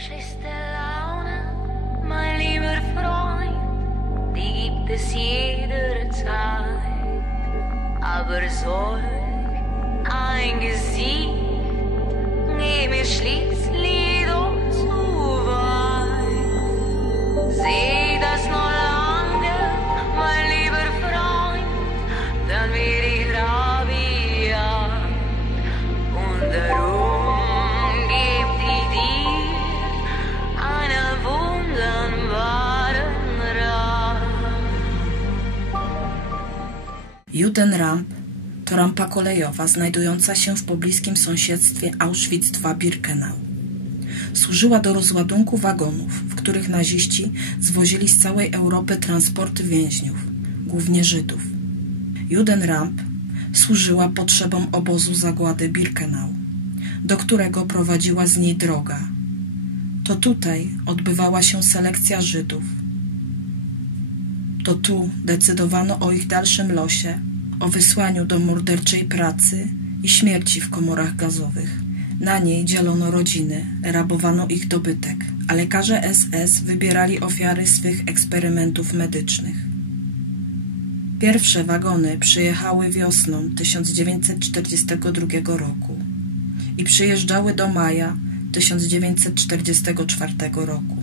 schlechte Laune, mein lieber Freund, die gibt es jederzeit. Aber Sorg, ein Gesicht, geh mir schließlich doch zu weit. Seh das noch lange, mein lieber Freund, dann wird ich rabiat. Und darum gibt ich dir einen wunderbaren Rat. Judenramp to rampa kolejowa znajdująca się w pobliskim sąsiedztwie Auschwitz-II-Birkenau. Służyła do rozładunku wagonów, w których naziści zwozili z całej Europy transporty więźniów, głównie Żydów. Judenramp służyła potrzebom obozu zagłady Birkenau, do którego prowadziła z niej droga. To tutaj odbywała się selekcja Żydów. To tu decydowano o ich dalszym losie, o wysłaniu do morderczej pracy i śmierci w komorach gazowych. Na niej dzielono rodziny, rabowano ich dobytek, a lekarze SS wybierali ofiary swych eksperymentów medycznych. Pierwsze wagony przyjechały wiosną 1942 roku i przyjeżdżały do maja 1944 roku.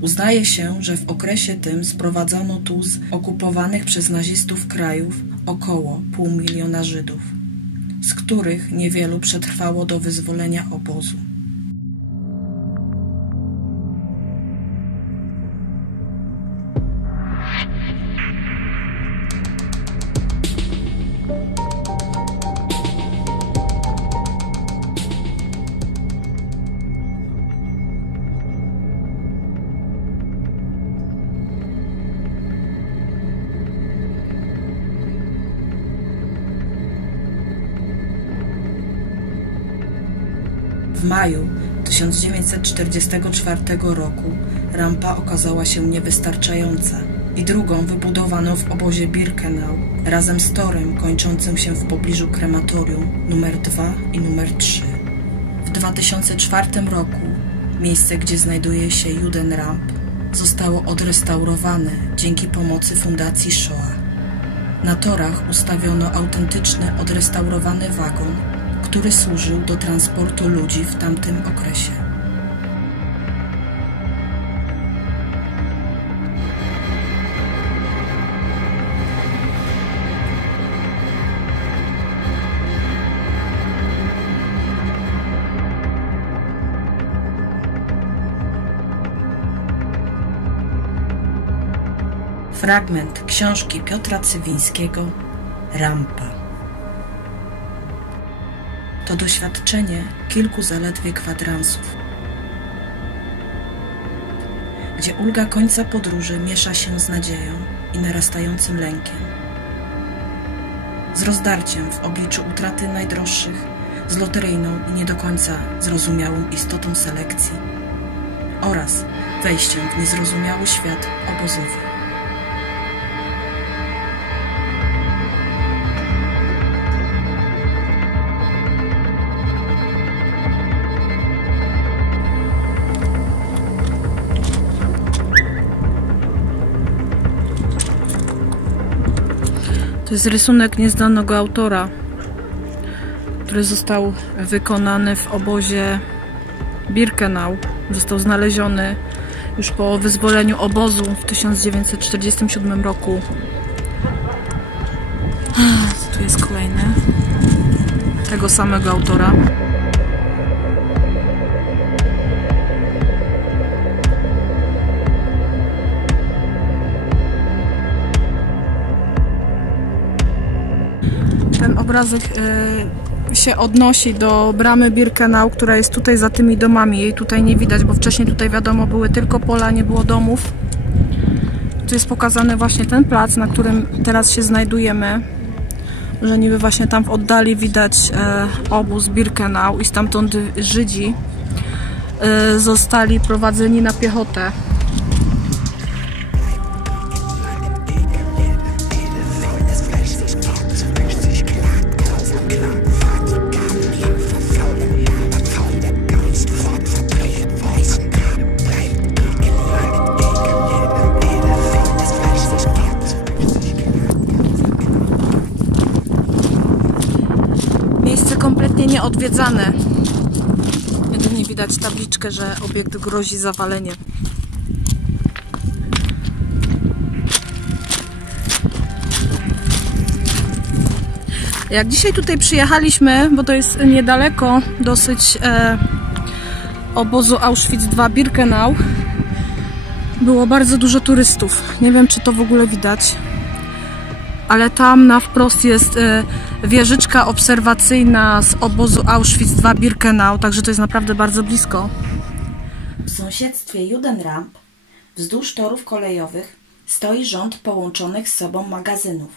Uznaje się, że w okresie tym sprowadzono tu z okupowanych przez nazistów krajów około 500 000 Żydów, z których niewielu przetrwało do wyzwolenia obozu. W maju 1944 roku rampa okazała się niewystarczająca i drugą wybudowano w obozie Birkenau razem z torem kończącym się w pobliżu krematorium numer 2 i numer 3. W 2004 roku miejsce, gdzie znajduje się Judenramp, zostało odrestaurowane dzięki pomocy Fundacji Shoah. Na torach ustawiono autentyczny, odrestaurowany wagon, który służył do transportu ludzi w tamtym okresie. Fragment książki Piotra Cywińskiego Rampa. To doświadczenie kilku zaledwie kwadransów, gdzie ulga końca podróży miesza się z nadzieją i narastającym lękiem, z rozdarciem w obliczu utraty najdroższych, z loteryjną i nie do końca zrozumiałą istotą selekcji oraz wejściem w niezrozumiały świat obozowy. To jest rysunek nieznanego autora, który został wykonany w obozie Birkenau. Został znaleziony już po wyzwoleniu obozu w 1947 roku. Tu jest kolejny, tego samego autora. Ten obrazek się odnosi do bramy Birkenau, która jest tutaj za tymi domami. Jej tutaj nie widać, bo wcześniej tutaj wiadomo były tylko pola, nie było domów. Tu jest pokazany właśnie ten plac, na którym teraz się znajdujemy. Że niby właśnie tam w oddali widać obóz Birkenau i stamtąd Żydzi zostali prowadzeni na piechotę. odwiedzane. Jedynie widać tabliczkę, że obiekt grozi zawaleniem. Jak dzisiaj tutaj przyjechaliśmy, bo to jest niedaleko dosyć obozu Auschwitz II Birkenau, było bardzo dużo turystów. Nie wiem, czy to w ogóle widać, ale tam na wprost jest wieżyczka obserwacyjna z obozu Auschwitz II Birkenau, także to jest naprawdę bardzo blisko. W sąsiedztwie Judenramp, wzdłuż torów kolejowych, stoi rząd połączonych z sobą magazynów.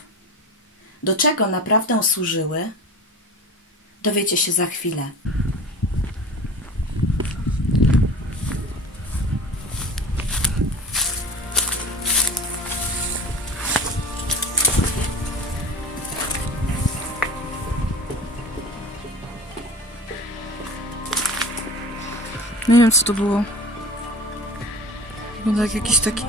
Do czego naprawdę służyły, dowiecie się za chwilę. Nie wiem, co to było. Wygląda jak jakiś taki...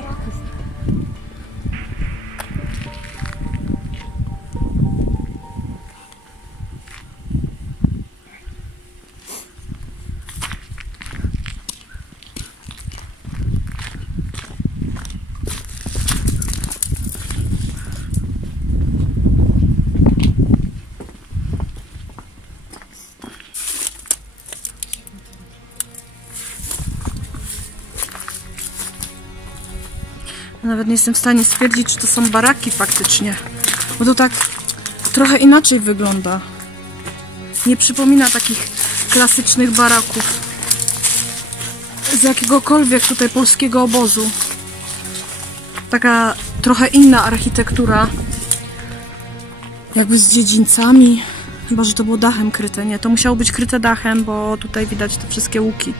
Nawet nie jestem w stanie stwierdzić, czy to są baraki faktycznie. Bo to tak trochę inaczej wygląda. Nie przypomina takich klasycznych baraków z jakiegokolwiek tutaj polskiego obozu. Taka trochę inna architektura. Jakby z dziedzińcami. Chyba, że to było dachem kryte. Nie, to musiało być kryte dachem, bo tutaj widać te wszystkie łuki.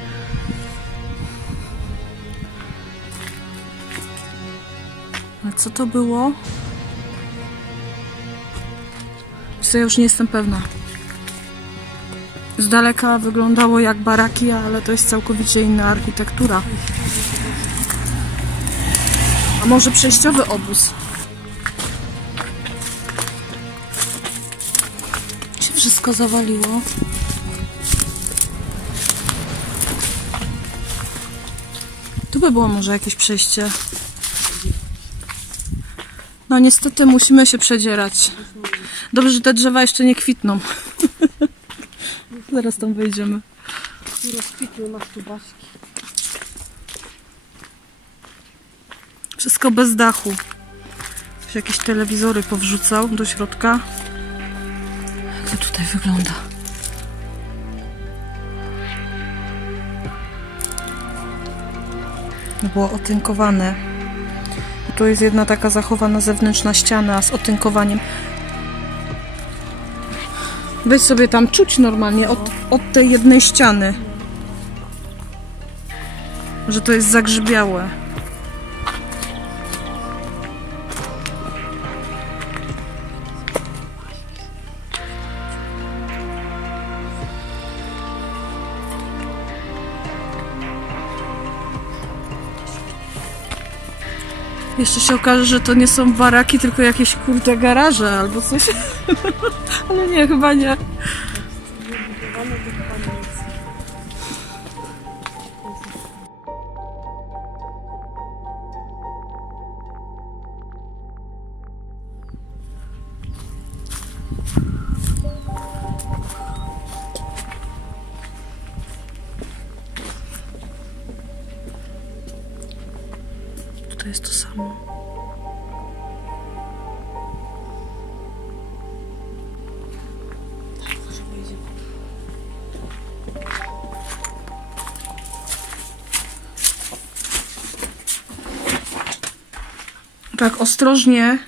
A co to było? Ja już nie jestem pewna. Z daleka wyglądało jak baraki, ale to jest całkowicie inna architektura. A może przejściowy obóz? Się wszystko zawaliło. Tu by było może jakieś przejście. No niestety musimy się przedzierać. Dobrze, że te drzewa jeszcze nie kwitną. Zaraz tam wejdziemy. Rozkwitły, masz tu baśki. Wszystko bez dachu. Ktoś jakieś telewizory powrzucał do środka. Jak to tutaj wygląda? Było otynkowane. Tu jest jedna taka zachowana zewnętrzna ściana z otynkowaniem. Weź sobie tam czuć normalnie od tej jednej ściany, że to jest zagrzybiałe. Jeszcze się okaże, że to nie są baraki, tylko jakieś kurde garaże albo coś. Ale nie, chyba nie. To jest to samo. Tak, ostrożnie,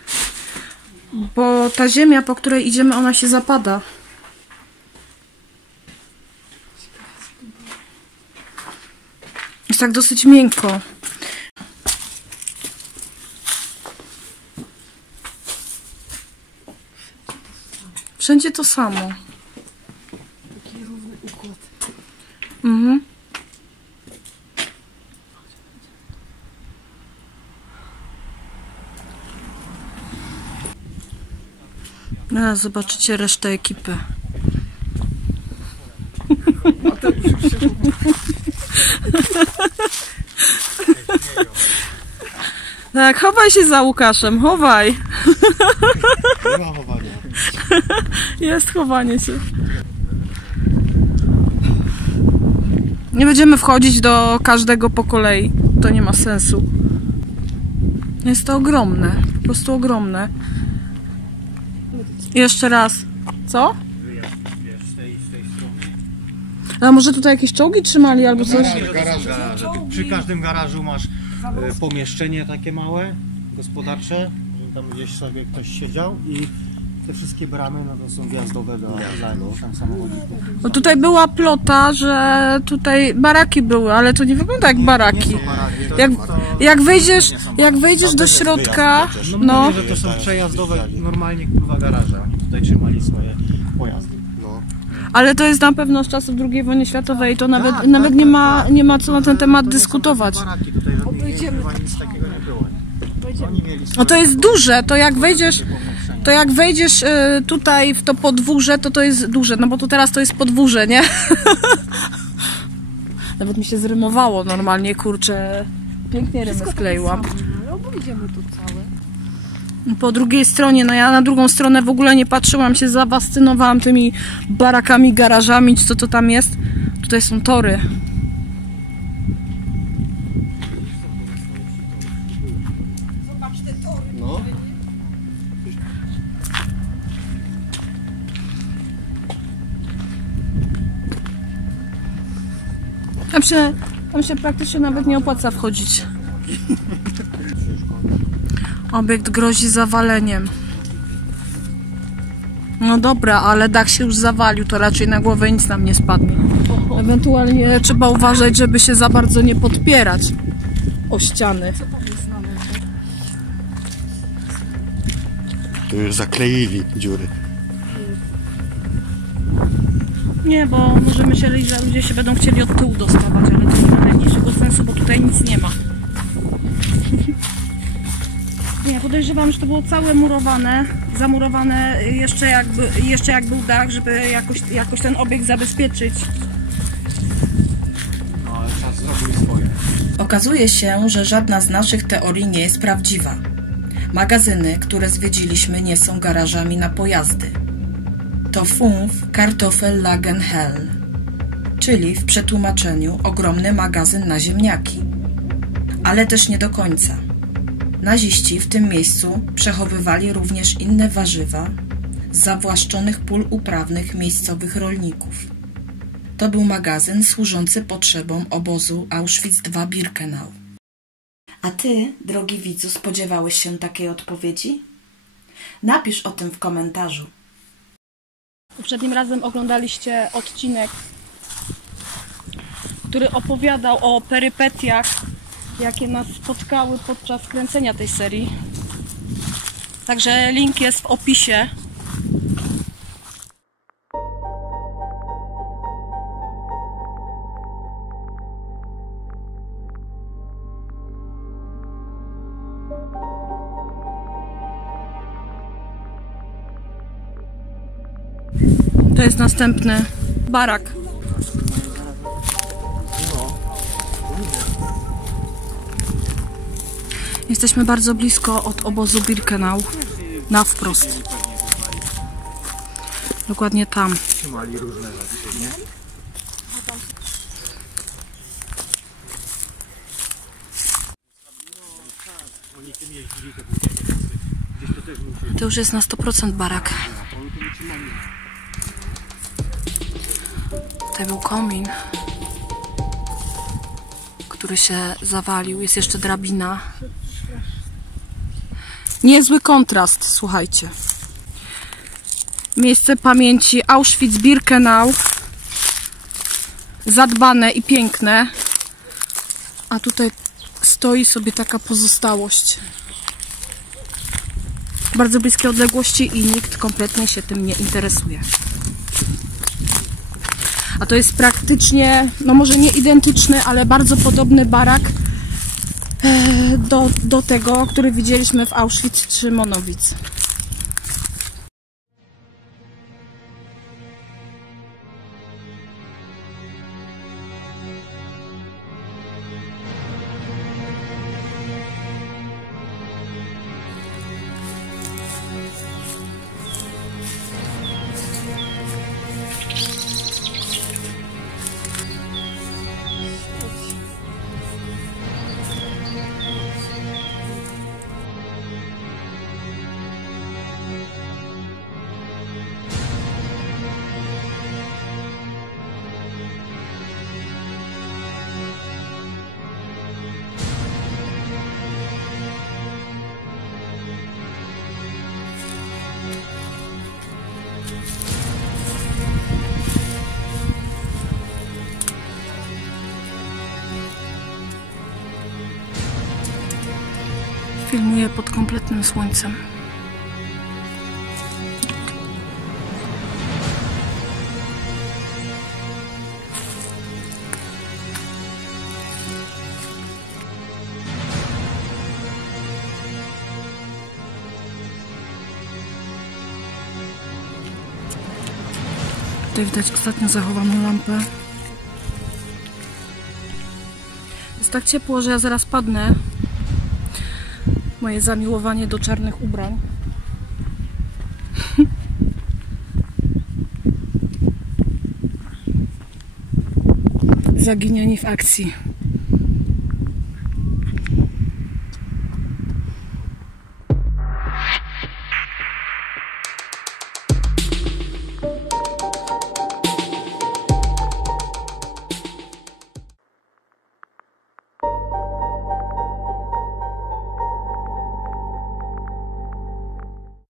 bo ta ziemia, po której idziemy, ona się zapada. Jest tak dosyć miękko. Wszędzie to samo. Taki równy układ. Mhm. Zaraz zobaczycie resztę ekipy. Tak, chowaj się za Łukaszem, chowaj. Nie ma chowania. Jest chowanie się. Nie będziemy wchodzić do każdego po kolei. To nie ma sensu. Jest to ogromne. Po prostu ogromne. Jeszcze raz. Co? Wiesz, z tej strony. A może tutaj jakieś czołgi trzymali albo coś? Garaże. Przy każdym garażu masz pomieszczenie takie małe, gospodarcze, że tam gdzieś sobie ktoś siedział i te wszystkie bramy no to są wjazdowe do tam samochodzików. No tutaj była plota, że tutaj baraki były, ale to nie wygląda jak baraki. Nie są baraki. Jak wejdziesz do środka, No, no. mówię, że to są przejazdowe, normalnie kurwa garaże. Oni tutaj trzymali swoje pojazdy. No. Ale to jest na pewno z czasów II wojny światowej, to nawet, Tak, nawet tak, nie ma co na ten temat To nie są dyskutować. baraki, tutaj chyba nic takiego nie było. Oni mieli No to jest duże, to jak wejdziesz pomieszczenie. tutaj w to podwórze, to jest duże, no bo to teraz to jest podwórze, nie? Nawet mi się zrymowało normalnie, kurczę. Pięknie rymy skleiłam. No obejdziemy tu całe. Po drugiej stronie, no ja na drugą stronę w ogóle nie patrzyłam, się zafascynowałam tymi barakami, garażami, czy co to tam jest. Tutaj są tory. No. Tam się praktycznie nawet nie opłaca wchodzić. Obiekt grozi zawaleniem. No dobra, ale dach się już zawalił, to raczej na głowę nic nam nie spadnie. Ewentualnie trzeba uważać, żeby się za bardzo nie podpierać o ściany. Tu już zakleili dziury. Nie, bo może myśleli, że ludzie się będą chcieli od tyłu dostawać, ale to nie ma najmniejszego sensu, bo tutaj nic nie ma. Nie, podejrzewam, że to było całe murowane, zamurowane jeszcze jak był dach, żeby jakoś ten obiekt zabezpieczyć. No ale czas zrobił swoje. Okazuje się, że żadna z naszych teorii nie jest prawdziwa. Magazyny, które zwiedziliśmy, nie są garażami na pojazdy. To Fünf Kartoffellagerhell, czyli w przetłumaczeniu ogromny magazyn na ziemniaki. Ale też nie do końca. Naziści w tym miejscu przechowywali również inne warzywa z zawłaszczonych pól uprawnych miejscowych rolników. To był magazyn służący potrzebom obozu Auschwitz-II-Birkenau. A ty, drogi widzu, spodziewałeś się takiej odpowiedzi? Napisz o tym w komentarzu. Poprzednim razem oglądaliście odcinek, który opowiadał o perypetiach, jakie nas spotkały podczas kręcenia tej serii. Także link jest w opisie. To jest następny barak. Jesteśmy bardzo blisko od obozu Birkenau. Na wprost. Dokładnie tam. Trzymali różne rzeczy, nie? To już jest na 100% barak. Tutaj był komin, który się zawalił. Jest jeszcze drabina. Niezły kontrast, słuchajcie. Miejsce pamięci Auschwitz-Birkenau. Zadbane i piękne. A tutaj stoi sobie taka pozostałość. W bardzo bliskiej odległości i nikt kompletnie się tym nie interesuje. A to jest praktycznie, no może nie identyczny, ale bardzo podobny barak do tego, który widzieliśmy w Auschwitz czy Monowitz. Filmuję pod kompletnym słońcem. Tutaj widać ostatnio zachowaną lampę. Jest tak ciepło, że ja zaraz padnę. Moje zamiłowanie do czarnych ubrań. Zaginieni w akcji.